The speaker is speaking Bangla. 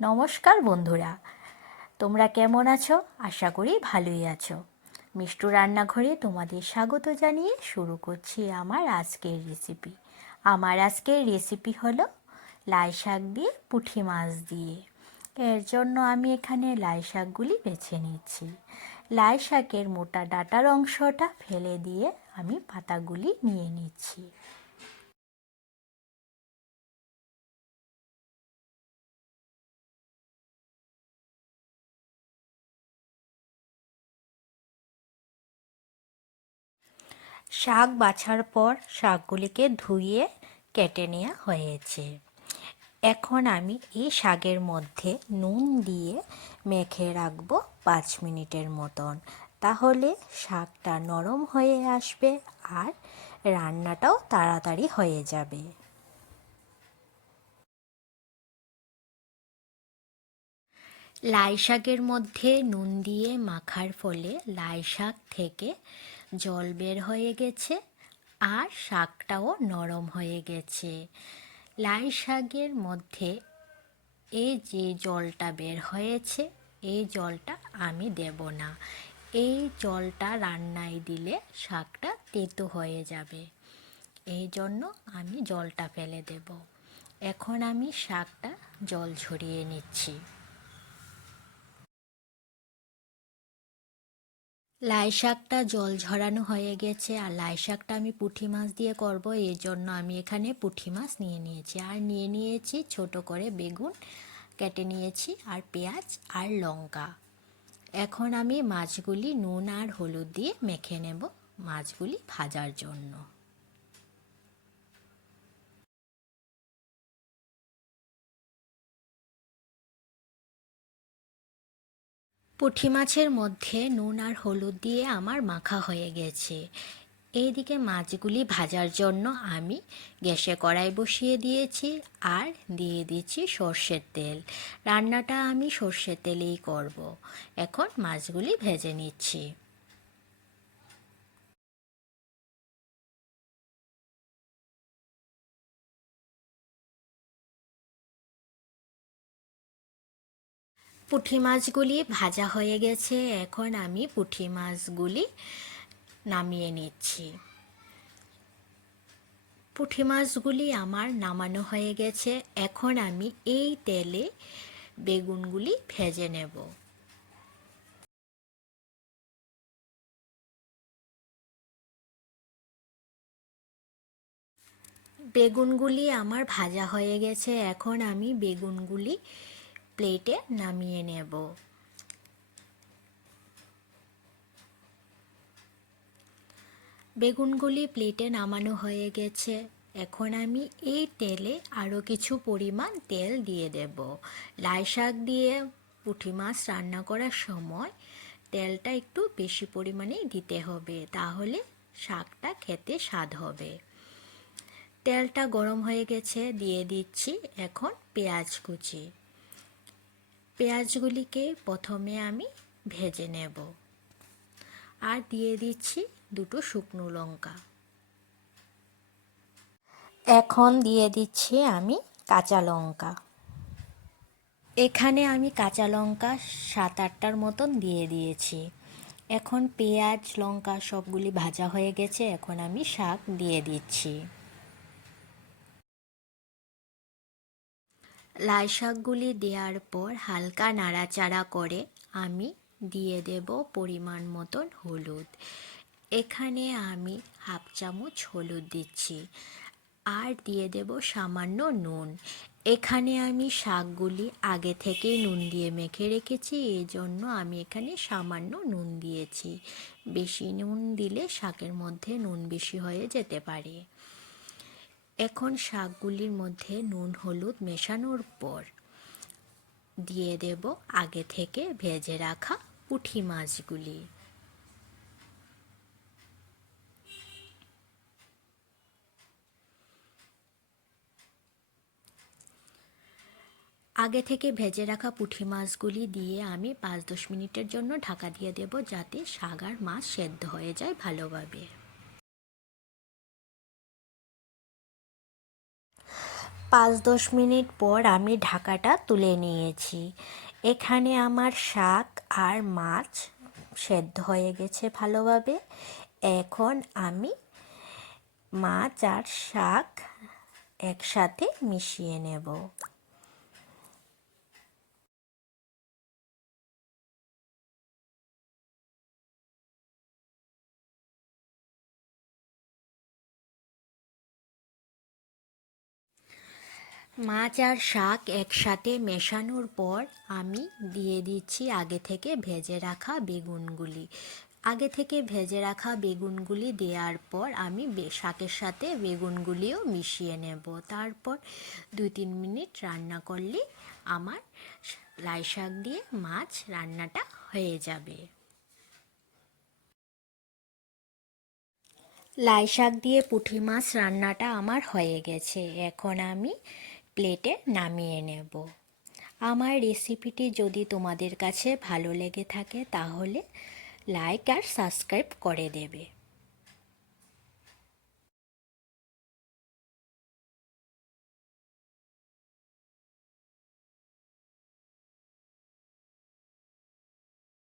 নমস্কার বন্ধুরা, তোমরা কেমন আছো? আশা করি ভালোই আছো। মিষ্টু রান্নাঘরে তোমাদের স্বাগত জানিয়ে শুরু করছি আমার আজকের রেসিপি। আমার আজকের রেসিপি হলো লাই শাক দিয়ে পুঁটি মাছ দিয়ে। এর জন্য আমি এখানে লাই শাকগুলি বেছে নিচ্ছি। লাই শাকের মোটা ডাঁটার অংশটা ফেলে দিয়ে আমি পাতাগুলি নিয়ে নিচ্ছি। শাক বাছার পর শাকগুলিকে ধুয়ে কেটে নেওয়া হয়েছে। এখন আমি এই শাকের মধ্যে নুন দিয়ে মেখে রাখবো 5 মিনিটের মতন। তাহলে শাকটা নরম হয়ে আসবে আর রান্নাটাও তাড়াতাড়ি হয়ে যাবে। লাই শাকের মধ্যে নুন দিয়ে মাখার ফলে লাই শাক থেকে জল বের হয়ে গেছে আর শাকটাও নরম হয়ে গেছে। লাই শাকের মধ্যে এই যে জলটা বের হয়েছে, এই জলটা আমি দেব না। এই জলটা রান্নায় দিলে শাকটা তেতো হয়ে যাবে, এই জন্য আমি জলটা ফেলে দেব। এখন আমি শাকটা জল ঝরিয়ে নিচ্ছি। লাই শাকটা জল ঝরানো হয়ে গেছে আর লাই শাকটা আমি পুঁটি মাছ দিয়ে করব, এই জন্য আমি এখানে পুঁটি মাছ নিয়ে নিয়েছি আর নিয়ে নিয়েছি ছোট করে বেগুন কেটে নিয়েছি আর পেঁয়াজ আর লঙ্কা। এখন আমি মাছগুলি নুন আর হলুদ দিয়ে মেখে নেব মাছগুলি ভাজার জন্য। পুঁটি মাছের মধ্যে নুন আর হলুদ দিয়ে আমার মাখা হয়ে গেছে। এইদিকে মাছগুলি ভাজার জন্য আমি গ্যাসে কড়াই বসিয়ে দিয়েছি আর দিয়ে দিচ্ছি সর্ষের তেল। রান্নাটা আমি সর্ষের তেলেই করব। এখন মাছগুলি ভেজে নিচ্ছি। পুঁটি মাছগুলি ভাজা হয়ে গেছে, এখন আমি পুঁটি মাছগুলি নামিয়ে নিচ্ছি। পুঁটি মাছগুলি আমার নামানো হয়ে গেছে, এখন আমি এই তেলে বেগুনগুলি ভেজে নেব। বেগুনগুলি আমার ভাজা হয়ে গেছে, এখন আমি বেগুনগুলি প্লেটে নামিয়ে নেব। বেগুনগুলি প্লেটে নামানো হয়ে গেছে, এখন আমি এই তেলে আরও কিছু পরিমাণ তেল দিয়ে দেব। লাই শাক দিয়ে পুঁটি মাছ রান্না করার সময় তেলটা একটু বেশি পরিমাণেই দিতে হবে, তাহলে শাকটা খেতে স্বাদ হবে। তেলটা গরম হয়ে গেছে, দিয়ে দিচ্ছি এখন পেঁয়াজ কুচি। পেঁয়াজগুলিকে প্রথমে আমি ভেজে নেব আর দিয়ে দিচ্ছি দুটো শুকনো লঙ্কা। এখন দিয়ে দিচ্ছি আমি কাঁচা লঙ্কা। এখানে আমি কাঁচা লঙ্কা 7-8টার মতন দিয়ে দিয়েছি। এখন পেঁয়াজ লঙ্কা সবগুলি ভাজা হয়ে গেছে, এখন আমি শাক দিয়ে দিচ্ছি। লাই শাকগুলি দেওয়ার পর হালকা নাড়াচাড়া করে আমি দিয়ে দেব পরিমাণ মতন হলুদ। এখানে আমি 1/2 চামচ হলুদ দিচ্ছি আর দিয়ে দেব সামান্য নুন। এখানে আমি শাকগুলি আগে থেকেই নুন দিয়ে মেখে রেখেছি, এই জন্য আমি এখানে সামান্য নুন দিয়েছি। বেশি নুন দিলে শাকের মধ্যে নুন বেশি হয়ে যেতে পারে। এখন শাকগুলির মধ্যে নুন হলুদ মেশানোর পর দিয়ে দেব আগে থেকে ভেজে রাখা পুঁটি মাছগুলি। আগে থেকে ভেজে রাখা পুঁটি মাছগুলি দিয়ে আমি 5-10 মিনিটের জন্য ঢাকা দিয়ে দেব, যাতে শাক আর মাছ সেদ্ধ হয়ে যায় ভালোভাবে। 5-10 মিনিট পর আমি ঢাকাটা তুলে নিয়েছি। এখানে আমার শাক আর মাছ সেদ্ধ হয়ে গেছে ভালোভাবে। এখন আমি মাছ আর শাক একসাথে মিশিয়ে নেব। মাছ আর শাক একসাথে মেশানোর পর আমি দিয়ে দিচ্ছি আগে থেকে ভেজে রাখা বেগুনগুলি। আগে থেকে ভেজে রাখা বেগুনগুলি দেওয়ার পর আমি শাকের সাথে বেগুনগুলিও মিশিয়ে নেব। তারপর 2-3 মিনিট রান্না করলে আমার লাই শাক দিয়ে মাছ রান্নাটা হয়ে যাবে। লাই শাক দিয়ে পুঁটি মাছ রান্নাটা আমার হয়ে গেছে। এখন আমি প্লেটে নামিয়ে নেব। আমার রেসিপিটি যদি তোমাদের কাছে ভালো লেগে থাকে তাহলে লাইক আর সাবস্ক্রাইব করে দেবে।